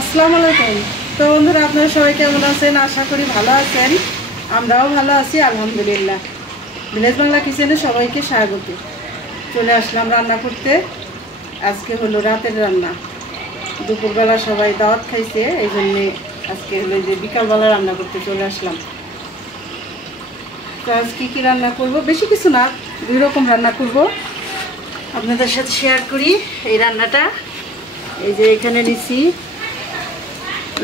আসসালামু আলাইকুম। তো বন্ধুরা, আপনারা সবাই কেমন আছেন? আশা করি ভালো আছেন। আমরাও ভালো আছি আলহামদুলিল্লাহ। ভিলেজ বাংলা কিচেনে সবাইকে স্বাগত। চলে আসলাম রান্না করতে। আজকে হলো রাতের রান্না। দুপুরবেলা সবাই দাওয়াত খাইছে, এই জন্যে আজকে হলো যে বিকালবেলা রান্না করতে চলে আসলাম। তো আজকে কী রান্না করব, বেশি কিছু না, 2 রকম রান্না করব, আপনাদের সাথে শেয়ার করি এই রান্নাটা। এই যে এখানে নিছি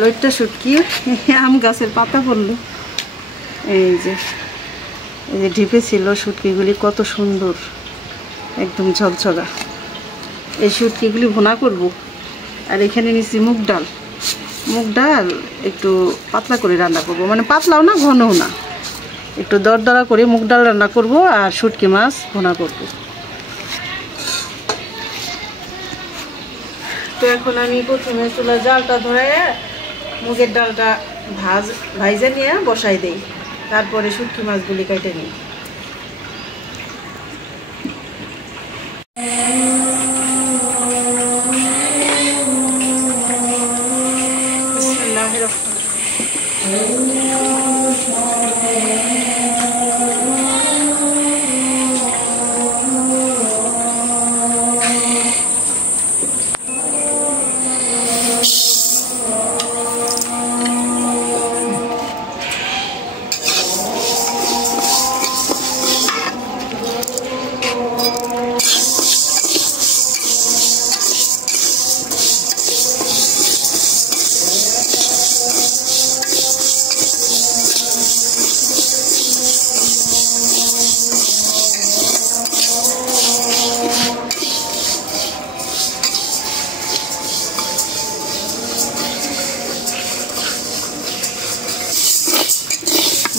লইট্টা শুটকি, আম গাছের পাতা পড়লো। এই যে ঢিপে ছিল শুটকিগুলি, কত সুন্দর, একদম ঝকঝকা। এই শুটকিগুলি ভুনা করব। আর এখানে নিছি মুগ ডাল। মুগ ডাল একটু পাতলা করে রান্না করব, মানে পাতলাও না ঘনও না, একটু দরদরা করে মুগ ডাল রান্না করব আর শুটকি মাছ ভুনা করব। তো এখন আমি প্রথমে চুলার জালটা ধরে মুগের ডালটা ভাইজে নিয়ে বসাই দেই, তারপরে শুটকি মাছগুলি কেটে নিই। বিসমিল্লাহির রহমানির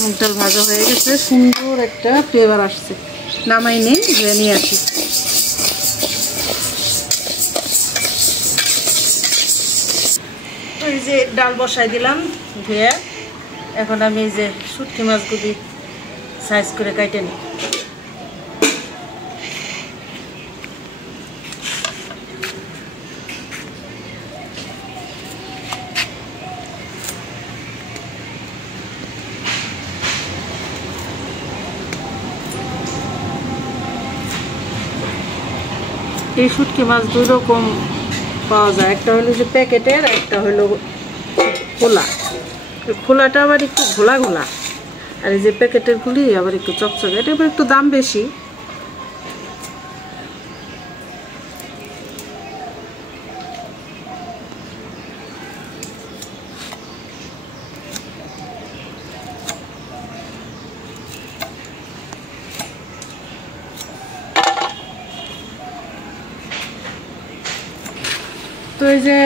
মুগ ডাল ভাজা হয়ে গেছে, সুন্দর একটা ফ্লেভার আসছে। নামাই নেই, নিয়ে আসি। এই যে ডাল বসাই দিলাম ধুয়ে। এখন আমি এই যে শুটকি মাছগুলি সাইজ করে কাটে নিই। এই শুটকি মাছ 2 রকম পাওয়া যায়, একটা হলো যে প্যাকেটের, একটা হলো খোলা। খোলাটা আবার একটু ঘোলা ঘোলা, আর এই যে প্যাকেটের গুলি আবার একটু চকচকে। এটা আবার একটু দাম বেশি। তো এই যে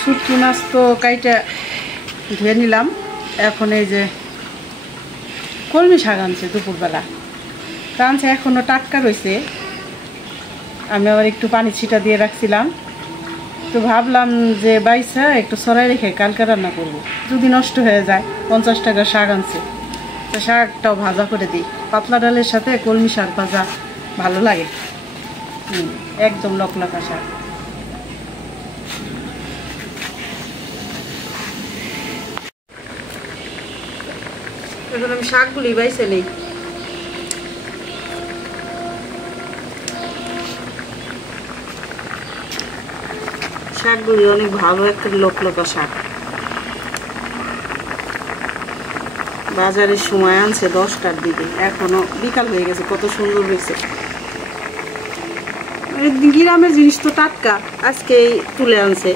শুটকি মাছ তো কাইটা ধুয়ে নিলাম। এখন এই যে কলমি শাক আনছে দুপুরবেলা, আনছে এখনও টাটকা রয়েছে। আমি আবার একটু পানি ছিটা দিয়ে রাখছিলাম, তো ভাবলাম যে বাইসা একটু সরাই রেখে কালকে রান্না করব, যদি নষ্ট হয়ে যায়। 50 টাকা শাক আনছে, তো শাকটাও ভাজা করে দিই। পাতলা ডালের সাথে কলমি শাক ভাজা ভালো লাগে, একদম লকলকা শাক। এখন আমি শাকগুলি বাইছে নেই। শাকগুলি অনেক ভালো একটা লকলকা শাক। বাজারের সময় আনছে 10টার দিকে, এখনো বিকাল হয়ে গেছে, কত সুন্দর হয়েছে। গ্রামের জিনিস তো টাটকা, আজকেই তুলে আনছে,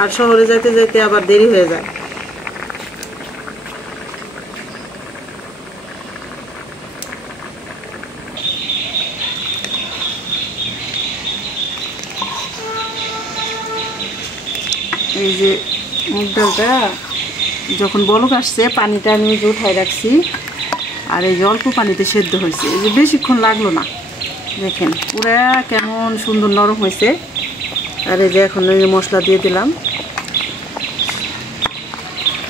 আর শহরে যাইতে যাইতে আবার দেরি হয়ে যায়। এই যে মুগ ডালটা যখন বলক আসছে, পানিটা আমি উঠাই রাখছি, আর এই যে অল্প পানিতে সেদ্ধ হয়েছে। এই যে বেশিক্ষণ লাগলো না, দেখেন পুরা কেমন সুন্দর নরম হয়েছে। আর এই যে এখন এই মশলা দিয়ে দিলাম,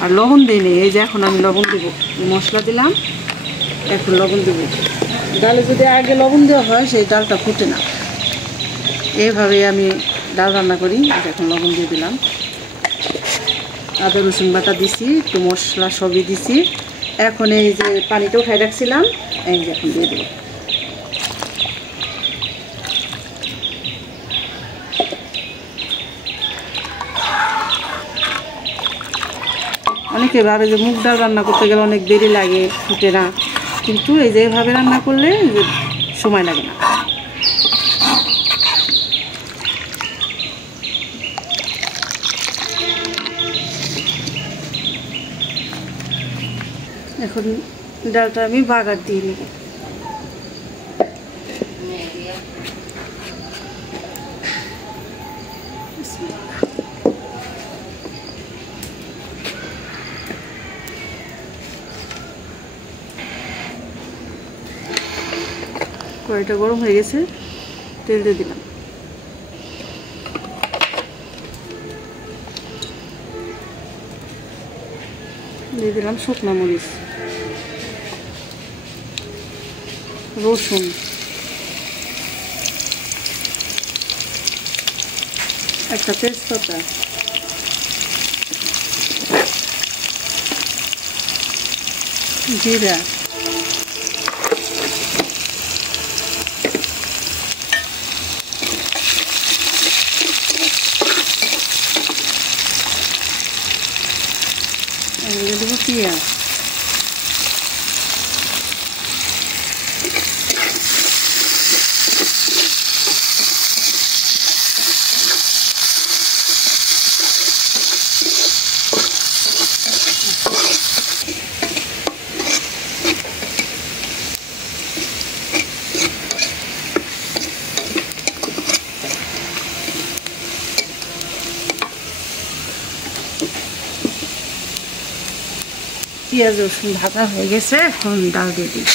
আর লবণ দিইনি। এই যে এখন আমি লবণ দিব, মশলা দিলাম, এখন লবণ দিব। ডালে যদি আগে লবণ দেওয়া হয় সেই ডালটা ফুটে না। এইভাবেই আমি ডাল রান্না করি। এখন লবণ দিয়ে দিলাম। আদা রসুন বাটা দিছি, একটু মশলা সবই দিছি। এখন এই যে পানিটা উঠাই রাখছিলাম, এই যে এখন দিয়ে দেবো। অনেকে ভাবে যে মুগ ডাল রান্না করতে গেলে অনেক দেরি লাগে, ফুটে না, কিন্তু এই যে এভাবে রান্না করলে সময় লাগে না। এখন ডালটা আমি বাগার দিয়ে নেব। কড়াইটা গরম হয়ে গেছে, তেল দিয়ে দিলাম। দিয়ে দিলাম শুকনো মরিচ, রসুন, একটা তেজপাতা, জিরা, দেবো পেঁয়াজ, পেঁয়াজ রসুন ভাজা হয়ে গেছে, এখন ডাল দিয়ে দিই।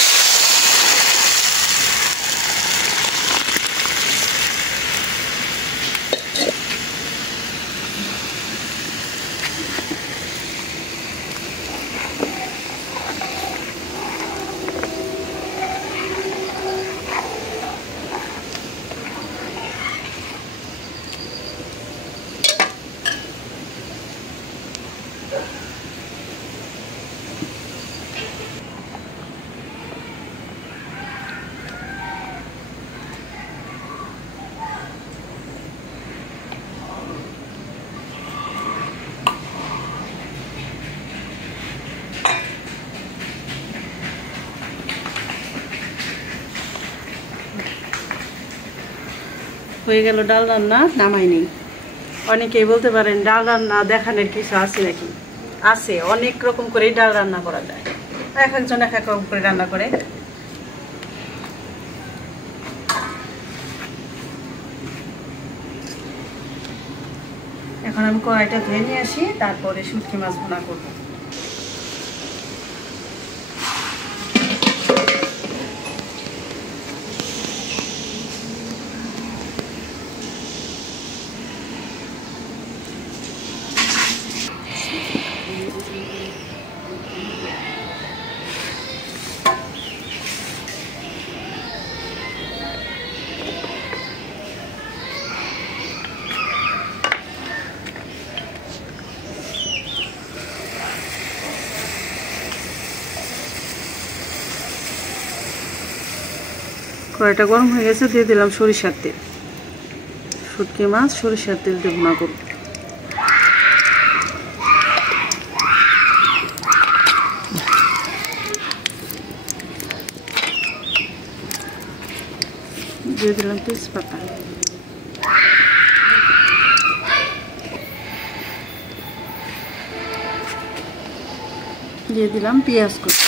হয়ে গেল ডাল রান্না, নামাই নেই। অনেকেই বলতে পারেন ডাল রান্না দেখানোর কিছু আছে নাকি? আছে, অনেক রকম করে ডাল রান্না করা যায়, এক একজন এক এক রকম করে রান্না করে। এখন আমি কড়াইটা ধুয়ে নিয়ে আসি, তারপরে শুটকি মাছ ভুনা করবো। কড়াইটা গরম হয়ে গেছে, দিয়ে দিলাম সরিষার তেল। শুটকি মাছ সরিষার তেল দিয়ে ভুনা করব। দিয়ে দিলাম তেজপাতা, দিয়ে দিলাম পেঁয়াজ কুচি,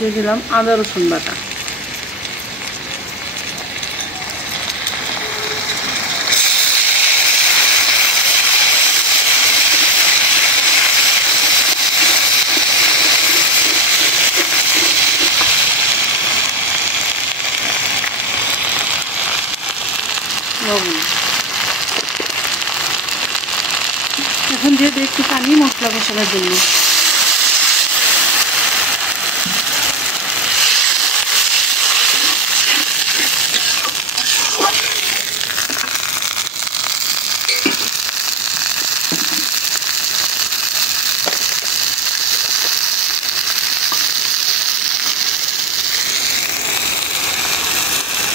দিয়ে দিলাম আদা রসুন বাটা, লবণ। এখন দিয়ে দিই একটু পানি মশলা কষানোর জন্য।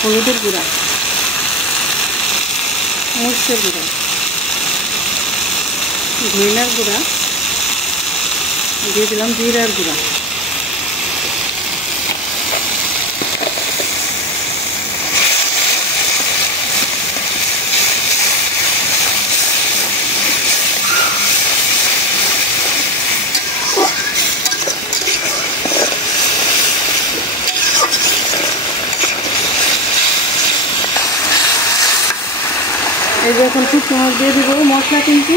হলুদের গুঁড়া, মরিচের গুঁড়া, ধনিয়ার গুঁড়া, দিয়ে দিলাম জিরার গুঁড়া। এই যে এখন শুকনো মাছ দিয়ে দিব। মশলা কিন্তু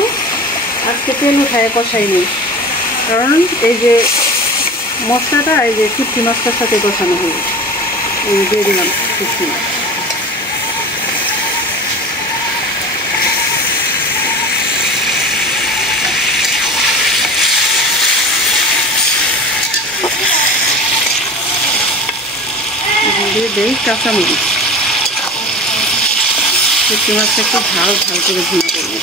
আজকে তেল উঠায় কষাইনি, কারণ এই যে মশলাটা এই যে শুটকি মাছটার সাথে কষানো হবে। এই দিয়ে দিলাম শুটকি মাছ। দিয়ে দেই কাঁচামরিচ। শুটকি মাছটা একটু ঝাল ঝাল করে ভুনা করবো।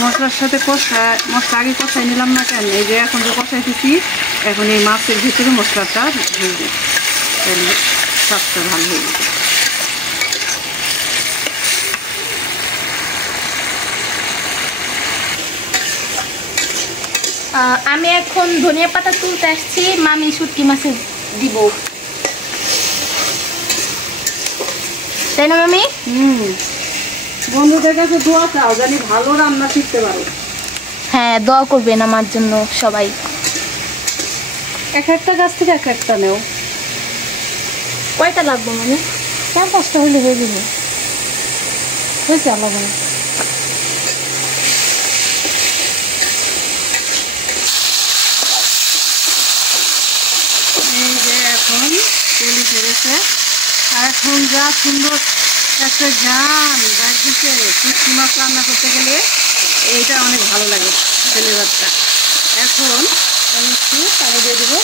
মশলার সাথে মশলা আগে কষাই নিলাম না কেন, এই যে এখন যে কষাইতেছি এখন এই মাছের ভিতরে মশলাটা ঢুকবে, তাহলে স্বাদটা ভালো হয়ে যাবে। আমি এখন ধনিয়া পাতা তুলতে আসছি, মামি শুটকি মাছে দিব, তাই না মামি? বন্ধুদের কাছে দোয়া চাও জানি ভালো রান্না শিখতে পারো। হ্যাঁ, দোয়া করবেন আমার জন্য সবাই। এক একটা গাছ থেকে এক একটা নেও। কয়টা লাগবে মামি? 4-5টা হলে হয়ে যাবে। হয়েছে আল্লাহ। এই যে এখন তেল উঠে গেছে, আর এখন যা সুন্দর একটা গান গাইতেছে। শুটকি মাছ রান্না করতে গেলে এইটা অনেক ভালো লাগে ফ্লেভারটা। এখন আমি একটু পানি দিয়ে দেবো।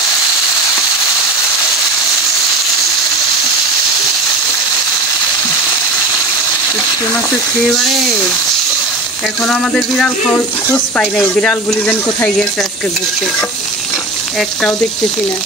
শুটকি মাছের ফ্লেভারে এখন আমাদের বিড়াল খোঁজ পাই নাই। বিড়ালগুলি যেন কোথায় গেছে আজকে ঘুরতে, একটাও দেখতেছি না।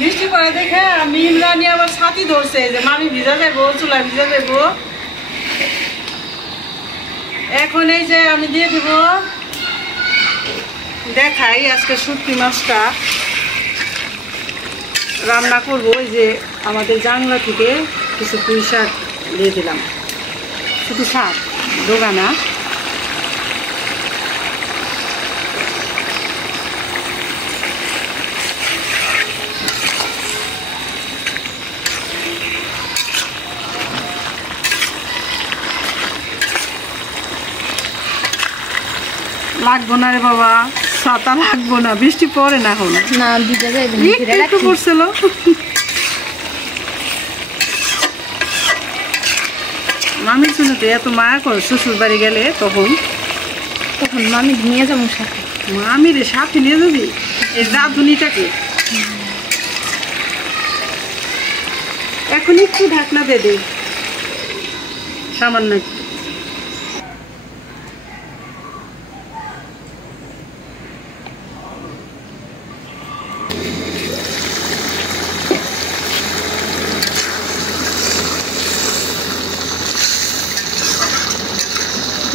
বৃষ্টি পরে দেখে আমি ইমরানি আবার ছাতি ধরছে যে মামি ভিজা যাবো, চুলা ভিজা যাবো। এখন এই যে আমি দিয়ে দিব, দেখাই আজকে শুটকি মাছটা রান্না করবো। এই যে আমাদের জাংলা থেকে কিছু পুঁই শাক দিয়ে দিলাম, শুধু শাক, ডোগা না। লাগবো না রে বাবা, ছাতা লাগবো না, বৃষ্টি পড়ে না এখন। না ভিজে যাবে, একটু পড়ছিল। মামির জন্য তো এত মায়া করে শ্বশুর বাড়ি গেলে, তখন মামি নিয়ে যাবো সাথে। মামির সাথে নিয়ে যাবি এই রাঁধুনিটাকে। এখন একটু ঢাকনা দিয়ে দে, সামান্য একটু।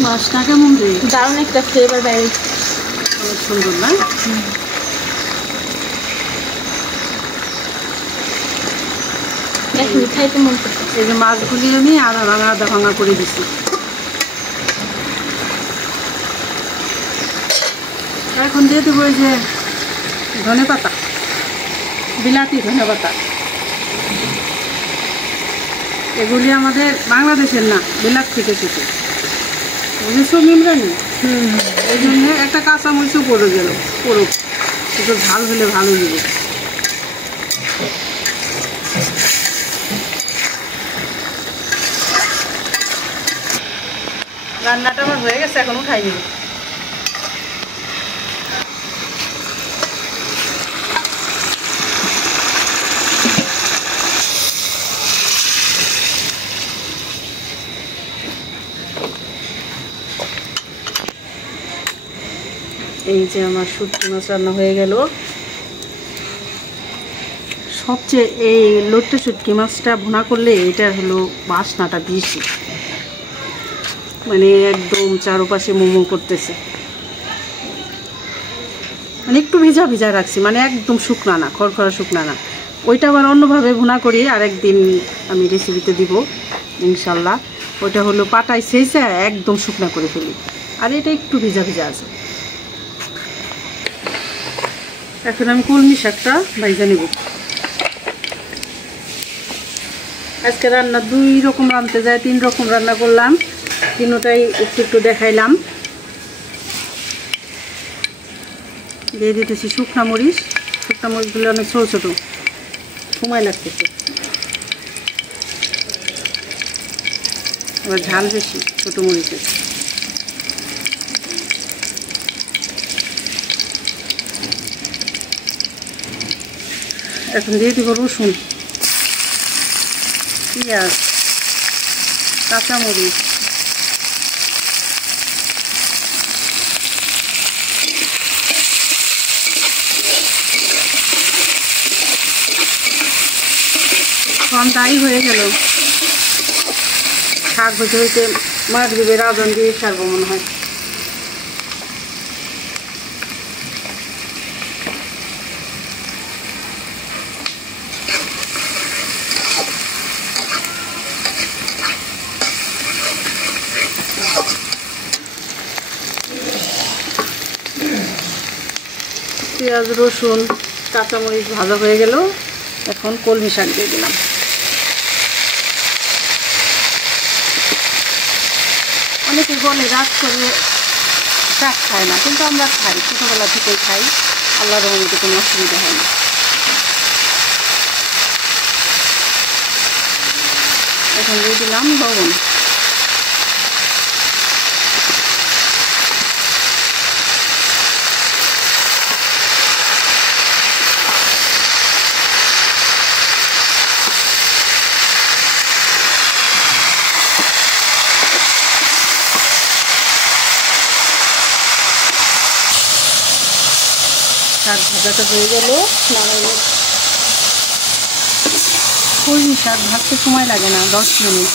মাছটা কেমন রে? দারুণ একটা ফ্লেভার বাইরে, অনেক সুন্দর না? এখন খাইতে মন করছে। এই যে মাছগুলি আমি আধা ভাঙা করে দিছি। এখন দিয়ে দেবো এই যে ধনে পাতা, বিলাতি ধনে পাতা। এগুলি আমাদের বাংলাদেশের না, বিলাত থেকে এসেছে, বুঝেছো মিমরানি? এই জন্য একটা কাঁচামরিচও পড়ে গেল, পড়ুক, একটু ঝাল হলে ভালো হবে। রান্নাটা আমার হয়ে গেছে, এখন উঠাই দিব। এই যে আমার শুটকি মাছ রান্না হয়ে গেল। সবচেয়ে এই লোট্টে শুটকি মাছটা ভুনা করলে এটার হলো বাসনাটা বেশি, মানে একদম চারপাশে মোমো করতেছে। মানে একটু ভিজা ভিজা রাখছি, মানে একদম শুকনা না, খড়খড়া শুকনা না। ওইটা আবার অন্যভাবে ভুনা করি, আরেকদিন আমি রেসিপিতে দিব ইনশাল্লাহ। ওইটা হলো পাটায় সেইসা একদম শুকনা করে ফেলি, আর এটা একটু ভিজা ভিজা আছে। এখন আমি কলমি শাকটা ভাইজা নেব। আজকে রান্না 2 রকম রাঁধতে যায়, 3 রকম রান্না করলাম, তিনটাই একটু একটু দেখাইলাম। দিয়ে দিতেছি শুকনা মরিচ। শুকনা মরিচগুলো অনেক ছোটো ছোটো, সময় লাগতেছে, আবার ঝাল বেশি ছোটো মরিচের। এখন দিয়ে দিব রসুন, পেঁয়াজ, কাঁচামরিচ, ঘন্টাই হয়ে গেল। শাক হইতে হইতে মাগরিবের আজান দিয়ে সারবো মনে হয়। পেঁয়াজ, রসুন, কাঁচামরিচ ভাজা হয়ে গেল। এখন কলমি শাক দিয়ে দিলাম। অনেকে বলে রাত করে শাক খায় না, কিন্তু আমরা খাই, ছোটোবেলা থেকেই খাই, আল্লাহর রহমতে কোনো অসুবিধা হয় না। এখন দিয়ে দিলাম লবণ। শাক ভাজাটা হয়ে গেল, নামাইলে। কলমি শাক ভাজতে সময় লাগে না, 10 মিনিট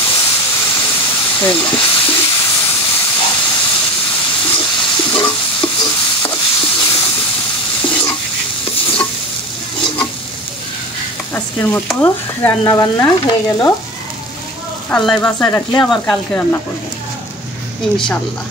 হয়ে যায়। আজকের মতো রান্না বান্না হয়ে গেল। আল্লাহ বাঁচায় রাখলে আবার কালকে রান্না করবো ইনশাল্লাহ।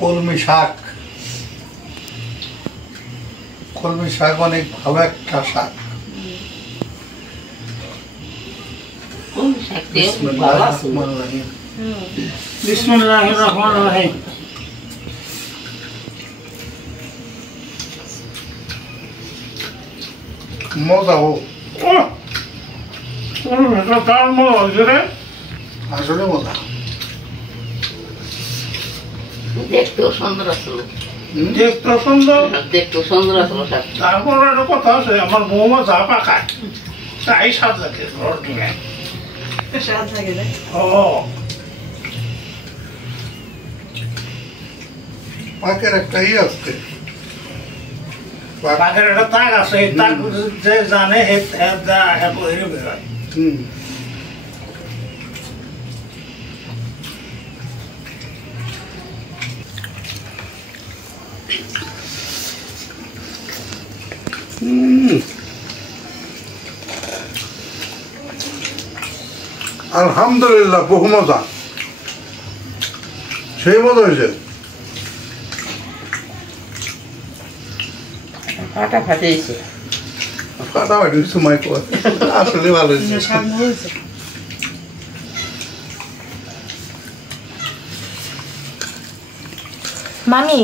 কলমি শাক, কলমি শাক অনেক ভালো একটা শাক। বিসমিল্লাহির রহমানির রহিম। মজা হোক, আসলে মজা। দেখতেও সুন্দর আসলো, দেখতে সুন্দর, দেখতেও সুন্দর আসলো। তারপর একটা কথা আছে, আমার বৌমা যা পাকায় তাই স্বাদ লাগে। ঘর থেকে স্বাদ লাগে না? পাকের একটা ই আছে, পাকের একটা তাক আছে, এই তাক যে জানে আলহামদুলিল্লাহ বহু মজা, সেই মজা হয়েছে। ফাটা ফাটিয়েছে। ফাটাফাটি সময় করে আসলে ভালো হয়েছে। শাক হয়েছে। মামি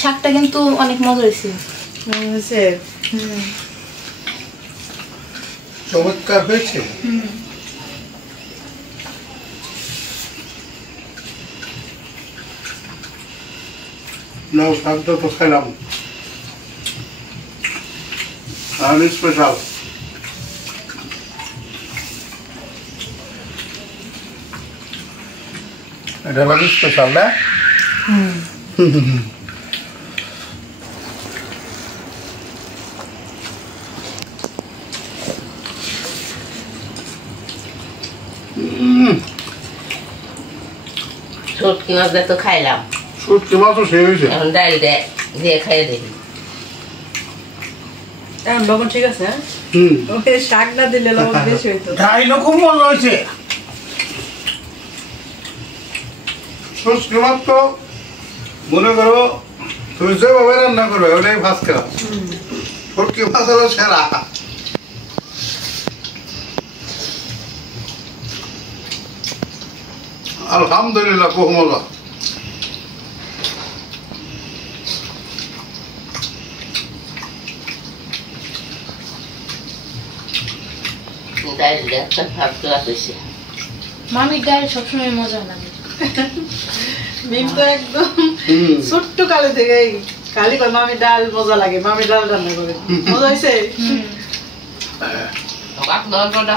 শাকটা কিন্তু অনেক মজা হয়েছে। হয়েছে। চমৎকার হয়েছে। নাও শাকটা তো খাইলাম, আর স্পেশাল এটা লাগে স্পেশাল না? শুটকি মাছ দিয়ে তো খাইলাম, শুটকি মাছও সেই হয়েছে। এখন ডাল দিয়ে খাইয়ে দেখি। এখন লবণ ঠিক আছে? হ্যাঁ, ওকে শাক না দিলে লবণ বেশি হইতো। ডাইলও খুব মজা হয়েছে। শুটকি মাছ তো মনে করো তুমি যেভাবে রান্না করবে ওটাই ভাত খেলাম। শুটকি মাছ হলো সেরা। আলহামদুলিল্লাহ বহু মজা। ডাল দিয়ে একটা ভাত দেওয়া হয়েছে। মামির ডাল সবসময় মজা লাগে। মিম তো একদম ছোট্ট কালে থেকেই খালি কয় মামি ডাল মজা লাগে, মামি ডাল রান্না করে। মজা হয়েছে? ভাত দেওয়ার পরটা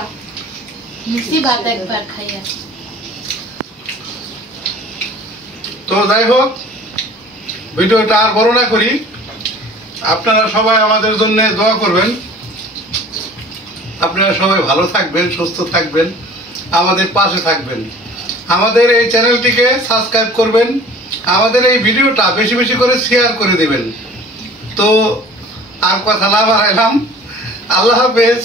মিষ্টি ভাত একবার খাইয়া। তো যাই হোক, ভিডিওটা আর বড় না করি। আপনারা সবাই আমাদের জন্য দোয়া করবেন। আপনারা সবাই ভালো থাকবেন, সুস্থ থাকবেন, আমাদের পাশে থাকবেন। আমাদের এই চ্যানেলটিকে সাবস্ক্রাইব করবেন, আমাদের এই ভিডিওটা বেশি বেশি করে শেয়ার করে দিবেন। তো আর কথা না বাড়াইলাম, আল্লাহ হাফেজ।